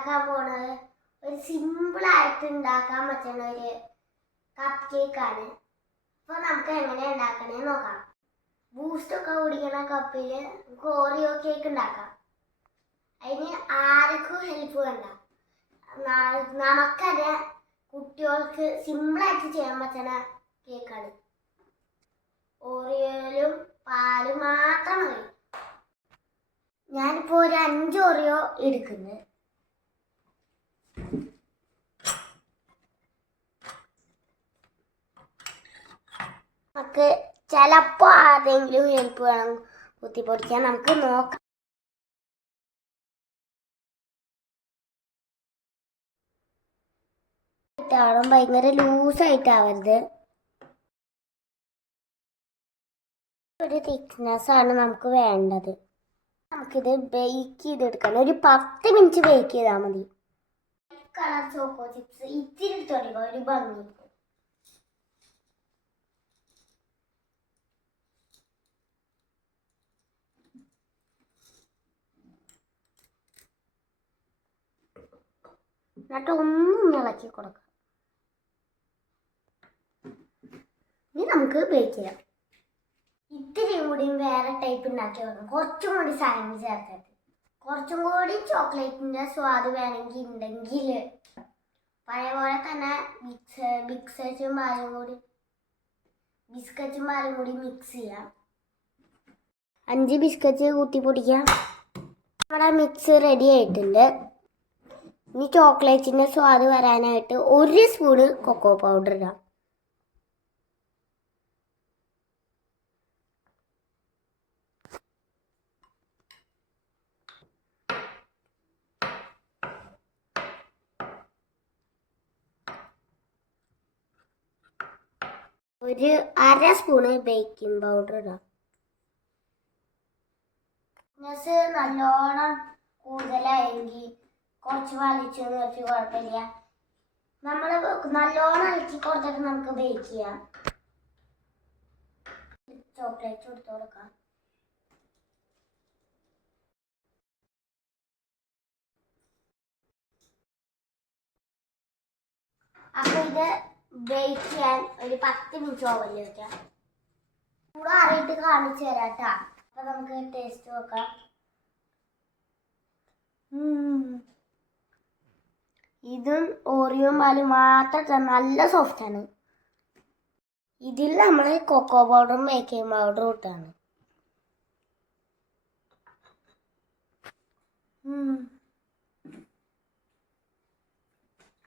ഉണ്ടാക്കാൻ പോണത് ഒരു സിമ്പിളായിട്ട് ഉണ്ടാക്കാൻ പറ്റുന്ന ഒരു കപ്പ് കേക്കാണ്. അപ്പോൾ നമുക്ക് എങ്ങനെ ഉണ്ടാക്കണേ നോക്കാം. ബൂസ്റ്റൊക്കെ കുടിക്കുന്ന കപ്പിൽ നമുക്ക് ഓറിയോ കേക്ക് ഉണ്ടാക്കാം. അതിന് ആർക്കും ഹെൽപ്പ് വേണ്ട. നമുക്കത് കുട്ടികൾക്ക് സിമ്പിളായിട്ട് ചെയ്യാൻ പറ്റുന്ന കേക്കാണ്. ഓറിയോയിലും പാല് മാത്രം മതി. ഞാനിപ്പോൾ ഒരു 5 ഓറിയോ എടുക്കുന്നത്. നമുക്ക് ചിലപ്പോൾ ആരെങ്കിലും ഹെൽപ്പ് വേണം കുത്തിപ്പൊടിക്കാൻ. നമുക്ക് നോക്കാം. ഭയങ്കര ലൂസായിട്ടാവരുത്. ഒരു തിക്നെസ്സാണ് നമുക്ക് വേണ്ടത്. നമുക്കിത് ബേക്ക് ചെയ്തെടുക്കണം. ഒരു 10 മിനിറ്റ് ബേക്ക് ചെയ്താൽ മതി. കളർ ചോക്കോ ചിപ്സ് ഇത്തിരി തുടങ്ങുക, ഒരു ഭംഗി. എന്നിട്ട് ഒന്നും ഇളക്കി കൊടുക്കാം. ഇനി നമുക്ക് ബേക്ക് ചെയ്യാം. ഇത്തിരി കൂടിയും വേറെ ടൈപ്പ് ഉണ്ടാക്കി വെക്കണം. കുറച്ചും കൂടി സാധനങ്ങൾ ചേർത്തിട്ട് കുറച്ചും കൂടി ചോക്ലേറ്റിൻ്റെ സ്വാദ് വേണമെങ്കിൽ ഉണ്ടെങ്കിൽ പഴയ പോലെ തന്നെ ബിസ്ക്കറ്റും പാലും കൂടി മിക്സ് ചെയ്യാം. 5 ബിസ്ക്കറ്റ് കൂട്ടി പൊടിക്കാം. നമ്മുടെ മിക്സ് റെഡി ആയിട്ടുണ്ട്. ഇനി ചോക്ലേറ്റിൻ്റെ സ്വാദ് വരാനായിട്ട് 1 സ്പൂണ് കൊക്കോ പൗഡർ ഇടാം. ഒരു 1/2 സ്പൂണ് ബേക്കിംഗ് പൗഡർ ഇടാം. നല്ലോണം കൂടുതലായെങ്കിൽ കുറച്ച് വലിച്ചു നിർത്തി കുഴപ്പമില്ല. നമ്മൾ നല്ലോണം ഇളക്കി കൊടുത്തിട്ട് നമുക്ക് ബേക്ക് ചെയ്യാം. ചോക്ലേറ്റ് കൊടുത്തു കൊടുക്കാം. അപ്പൊ ഇത് ബേക്ക് ചെയ്യാൻ ഒരു 10 മിനിറ്റ് ഓവനിൽ വെക്കാം. കൂടെ അറിയിട്ട് കാണിച്ചു തരാട്ടാ. അപ്പൊ നമുക്ക് ടേസ്റ്റ് നോക്കാം. ഇതും ഓറിയോ പാല് മാത്രം നല്ല സോഫ്റ്റാണ്. ഇതിൽ നമ്മൾ കൊക്കോ പൗഡറും ബേക്കിംഗ് പൗഡറും ഇട്ടാണ്.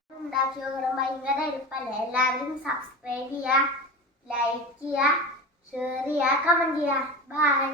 ഉണ്ടാക്കി നോക്കണം. ഭയങ്കര എളുപ്പമല്ലേ. എല്ലാവരും സബ്സ്ക്രൈബ് ചെയ്യുക, ലൈക്ക് ചെയ്യുക, ഷെയർ ചെയ്യുക, കമൻറ്റ് ചെയ്യുക. ബൈ.